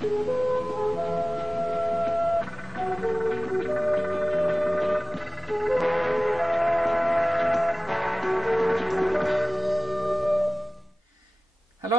Hello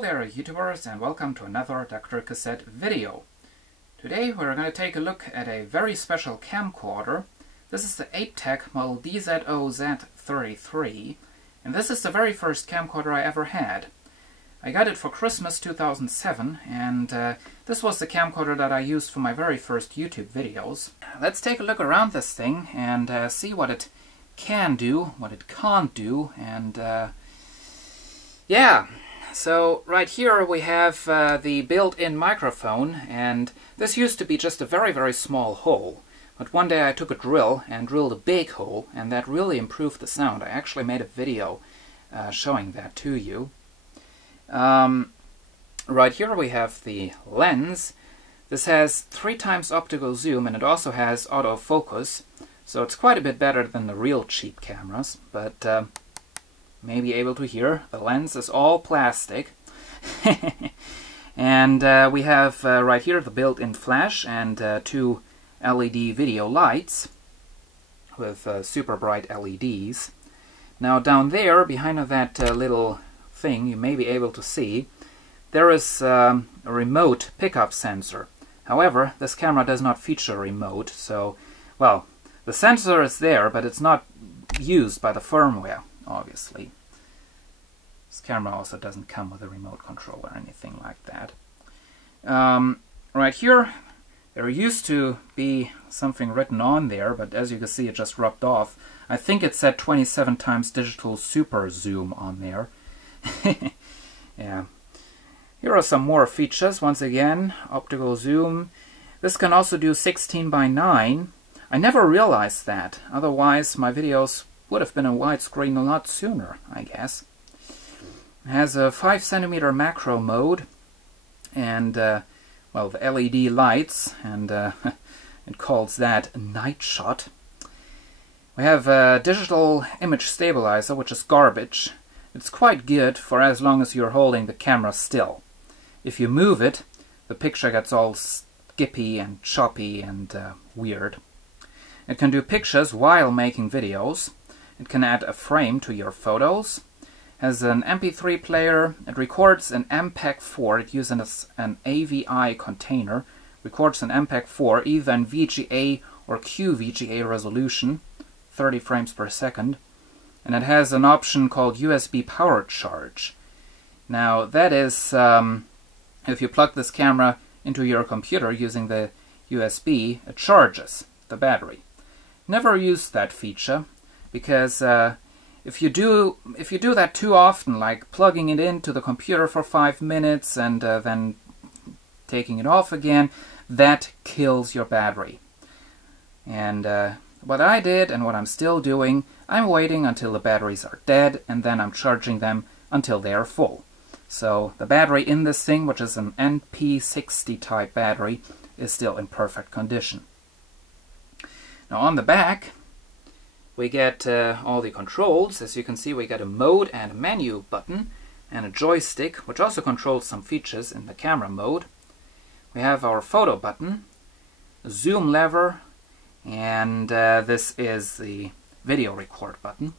there YouTubers, and welcome to another DrCassette video. Today we're going to take a look at a very special camcorder. This is the Aiptek model DZO-Z33, and this is the very first camcorder I ever had. I got it for Christmas 2007, and this was the camcorder that I used for my very first YouTube videos. Let's take a look around this thing and see what it can do, what it can't do, and yeah. So right here we have the built-in microphone, and this used to be just a very, very small hole. But one day I took a drill and drilled a big hole, and that really improved the sound. I actually made a video showing that to you. Right here we have the lens. This has 3 times optical zoom, and it also has autofocus, so it's quite a bit better than the real cheap cameras, but may be able to hear the lens is all plastic. And we have right here the built-in flash and 2 LED video lights with super bright LEDs. Now down there, behind that little thing, you may be able to see, there is a remote pickup sensor. However, this camera does not feature a remote, so, well, the sensor is there, but it's not used by the firmware, obviously. This camera also doesn't come with a remote control or anything like that. Right here, there used to be something written on there, but as you can see, it just rubbed off. I think it said 27 times digital super zoom on there. Yeah. Here are some more features. Once again, optical zoom. This can also do 16:9. I never realized that. Otherwise, my videos would have been in widescreen a lot sooner, I guess. It has a 5 cm macro mode, and well, the LED lights, and it calls that night shot. We have a digital image stabilizer, which is garbage. It's quite good for as long as you're holding the camera still. If you move it, the picture gets all skippy and choppy and weird. It can do pictures while making videos. It can add a frame to your photos. Has an MP3 player. It records an MPEG-4. It uses an AVI container. Records an MPEG-4 either in VGA or QVGA resolution, 30 frames per second. And it has an option called USB power charge. Now that is, if you plug this camera into your computer using the USB, it charges the battery. Never used that feature because if you do that too often, like plugging it into the computer for 5 minutes and then taking it off again, that kills your battery. And what I did, and what I'm still doing, I'm waiting until the batteries are dead, and then I'm charging them until they are full. So the battery in this thing, which is an NP60 type battery, is still in perfect condition. Now on the back, we get all the controls. As you can see, we get a mode and a menu button, and a joystick, which also controls some features in the camera mode. We have our photo button, a zoom lever, and this is the video record button.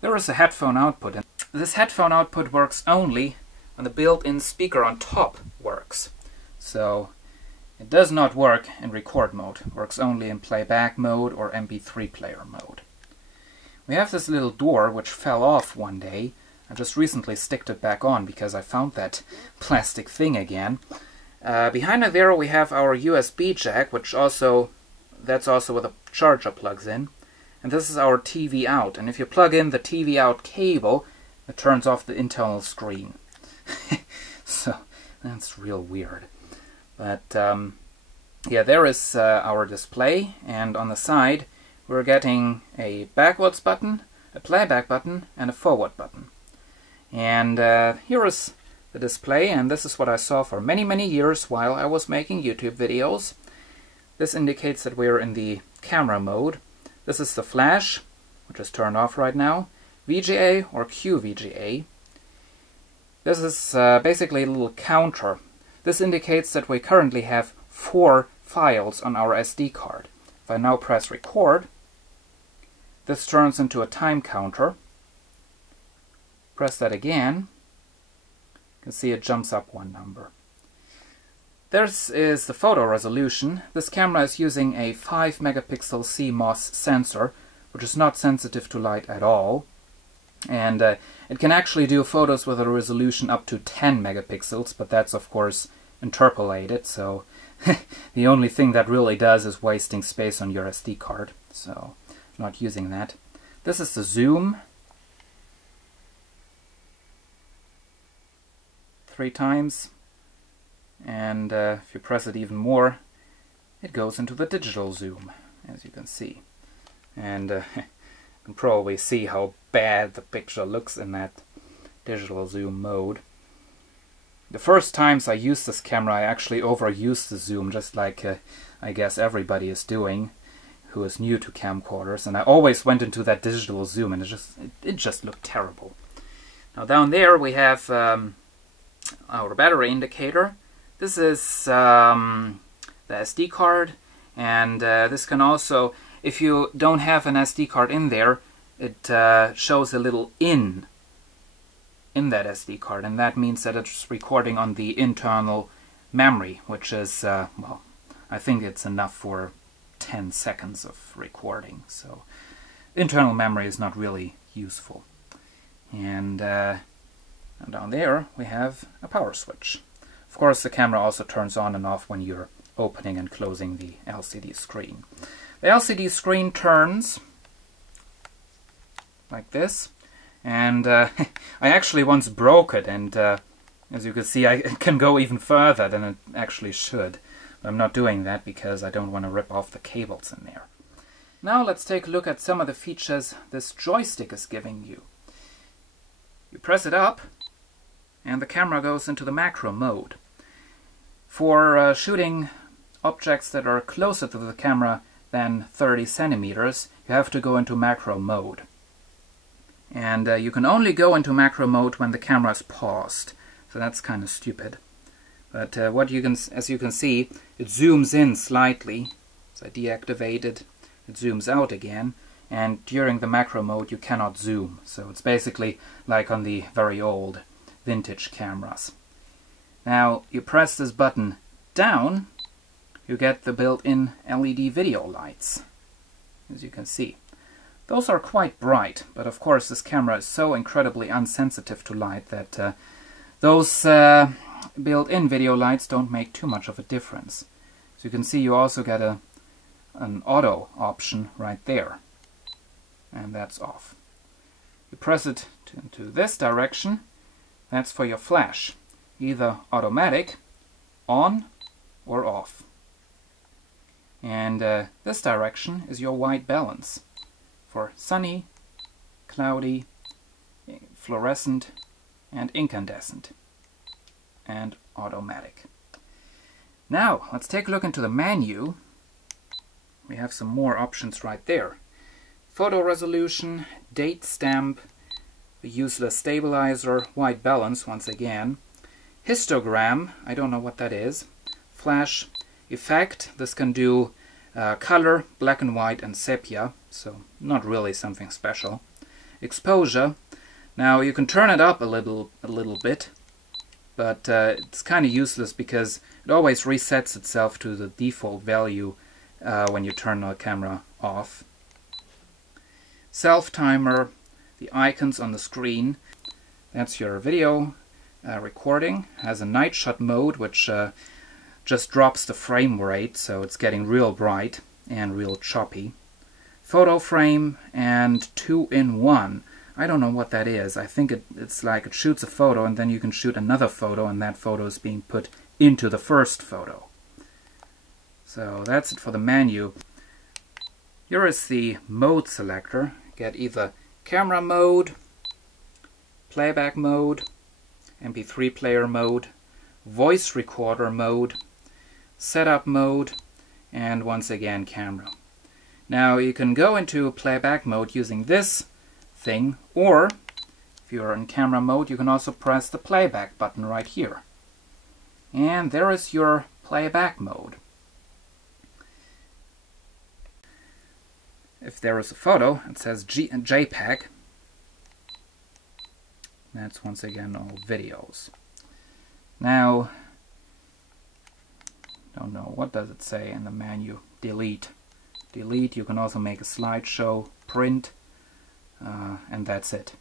There is a headphone output, and this headphone output works only when the built-in speaker on top works. So it does not work in record mode. It works only in playback mode or MP3 player mode. We have this little door which fell off one day. I just recently sticked it back on because I found that plastic thing again. Behind it there we have our USB jack, which that's also where the charger plugs in. And this is our TV out. And if you plug in the TV out cable, it turns off the internal screen. So that's real weird. But yeah, there is our display, and on the side we're getting a backwards button, a playback button, and a forward button. And here is the display, and this is what I saw for many, many years while I was making YouTube videos. This indicates that we're in the camera mode. This is the flash, which is turned off right now, VGA or QVGA. This is basically a little counter. This indicates that we currently have 4 files on our SD card. If I now press record, this turns into a time counter. Press that again. You can see it jumps up 1 number. This is the photo resolution. This camera is using a 5 megapixel CMOS sensor, which is not sensitive to light at all. And it can actually do photos with a resolution up to 10 megapixels, but that's of course interpolated, so the only thing that really does is wasting space on your SD card, so I'm not using that. This is the zoom. 3 times. And if you press it even more, it goes into the digital zoom, as you can see. And you can probably see how bad the picture looks in that digital zoom mode. The first times I used this camera, I actually overused the zoom, just like I guess everybody is doing who is new to camcorders. And I always went into that digital zoom, and it just looked terrible. Now down there we have our battery indicator. This is the SD card, and this can also, if you don't have an SD card in there, it shows a little in that SD card, and that means that it's recording on the internal memory, which is, well, I think it's enough for 10 seconds of recording, so internal memory is not really useful. And down there we have a power switch. Of course, the camera also turns on and off when you're opening and closing the LCD screen. The LCD screen turns like this, and I actually once broke it, and as you can see, it can go even further than it actually should. But I'm not doing that because I don't want to rip off the cables in there. Now let's take a look at some of the features this joystick is giving you. You press it up, and the camera goes into the macro mode. For shooting objects that are closer to the camera than 30 centimeters, you have to go into macro mode. And you can only go into macro mode when the camera is paused, so that's kind of stupid. But as you can see, it zooms in slightly. So I deactivate it, it zooms out again, and during the macro mode you cannot zoom. So it's basically like on the very old vintage cameras. Now you press this button down, you get the built-in LED video lights, as you can see. Those are quite bright, but of course this camera is so incredibly unsensitive to light that those built-in video lights don't make too much of a difference. So you can see you also get an auto option right there, and that's off. You press it into this direction, that's for your flash, either automatic, on, or off. And this direction is your white balance for sunny, cloudy, fluorescent, and incandescent, and automatic. Now let's take a look into the menu. We have some more options right there. Photo resolution, date stamp, the useless stabilizer, white balance once again, histogram, I don't know what that is, flash, effect, this can do color, black and white, and sepia, so not really something special. Exposure, now you can turn it up a little bit, but it's kind of useless because it always resets itself to the default value when you turn the camera off. Self-timer, the icons on the screen, that's your video recording. Has a night shot mode, which just drops the frame rate, so it's getting real bright and real choppy. Photo frame and 2-in-1. I don't know what that is. I think it's like it shoots a photo and then you can shoot another photo, and that photo is being put into the first photo. So that's it for the menu. Here is the mode selector. Get either camera mode, playback mode, MP3 player mode, voice recorder mode, setup mode, and once again camera. Now you can go into playback mode using this thing, or if you're in camera mode you can also press the playback button right here. And there is your playback mode. If there is a photo, it says JPEG. That's once again all videos. Now, don't know, what does it say in the menu? Delete. Delete, you can also make a slideshow, print, and that's it.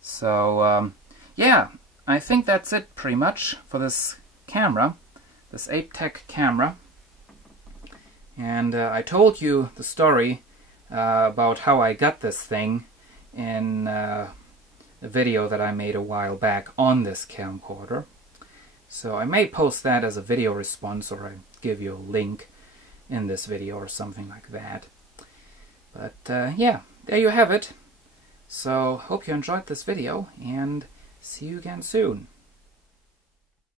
So, yeah, I think that's it pretty much for this camera, this Aiptek camera. And I told you the story about how I got this thing in a video that I made a while back on this camcorder. So I may post that as a video response, or I give you a link in this video or something like that. But yeah, there you have it. So hope you enjoyed this video, and see you again soon.